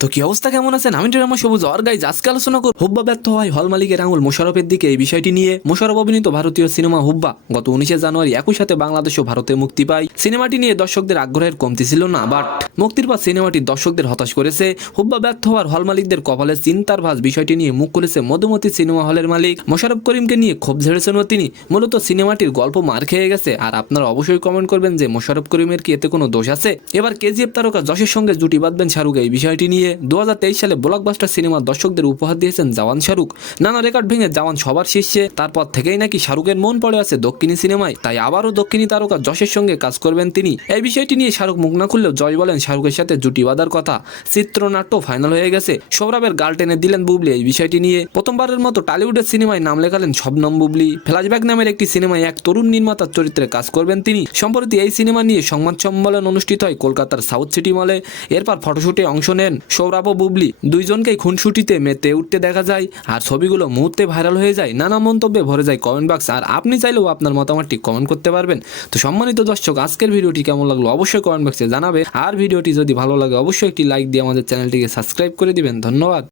তো কি অবস্থা, কেমন আছেন? আমি ড্রামা সবুজ আর গাইজ আজকে আলোচনা করব হুব্বা ব্যর্থ হয় হল মালিকের আঙুল মোশাররফের দিকে। এই বিষয়টি নিয়ে মোশাররফ অভিনীত ভারতীয় সিনেমা হুব্বা গত 19 জানুয়ারি একই সাথে বাংলাদেশ ও ভারতে মুক্তি পায়। সিনেমাটি নিয়ে দর্শকদের আগ্রহের কমতি ছিল না, বাট মুক্তির পর সিনেমাটি দর্শকদের হতাশ করেছে। হুব্বা ব্যর্থ হওয়ার হল মালিকদের কপালে চিন্তার ভাঁজ। বিষয়টি নিয়ে মুখ খুলেছে মধুমতি সিনেমা হলের মালিক মোশাররফ করিমকে নিয়ে ক্ষোভ ঝেড়েছেন তিনি। মূলত সিনেমাটির গল্প মার খেয়ে গেছে, আর আপনারা অবশ্যই কমেন্ট করবেন যে মোশাররফ করিমের কি এতে কোনো দোষ আছে। এবার কেজিএফ তারকা যশের সঙ্গে জুটি বাঁধবেন শাহরুখ। এই বিষয়টি নিয়ে 2023 সালে ব্লকবাস্টার সিনেমা দর্শকদের উপহার দিয়েছেন জওয়ান শাহরুখ। নানা রেকর্ড ভেঙে জওয়ান সবার শীর্ষে। তারপর থেকেই নাকি শাহরুখের মন পড়ে আছে দক্ষিণী সিনেমায়, তাই আবারও দক্ষিণী তারকা যশের সঙ্গে কাজ করবেন তিনি। এই বিষয়টি নিয়ে শাহরুখ মুখ না খুললেও জয় বলেন শাহরুখের সাথে জুটি বাঁধার কথা। চিত্রনাট্য ফাইনাল হয়ে গেছে, সৌরভের গাল টেনে দিলেন বুবলি। এই বিষয়টি নিয়ে প্রথমবারের মতো টলিউডের সিনেমায় নাম লেখালেন শবনম বুবলি। ফ্ল্যাশব্যাক নামের একটি সিনেমায় এক তরুণ নির্মাতার চরিত্রে কাজ করবেন তিনি। সম্প্রতি এই সিনেমা নিয়ে সংবাদ সম্মেলন অনুষ্ঠিত হয় কলকাতার সাউথ সিটি মলে। এরপর ফটোশুটে অংশ নেন সৌরভ ও বুবলি। দুইজনকেই খুনসুটিতে মেতে উঠতে দেখা যায়, আর ছবিগুলো মুহূর্তে ভাইরাল হয়ে যায়। নানা মন্তব্যে ভরে যায় কমেন্ট বক্স, আর আপনি চাইলেও আপনার মতামতটি কমেন্ট করতে পারবেন। তো সম্মানিত দর্শক, আজকের ভিডিওটি কেমন লাগলো অবশ্যই কমেন্ট বক্সে জানাবে, আর ভিডিওটি যদি ভালো লাগে অবশ্যই একটি লাইক দিয়ে আমাদের চ্যানেলটিকে সাবস্ক্রাইব করে দিবেন। ধন্যবাদ।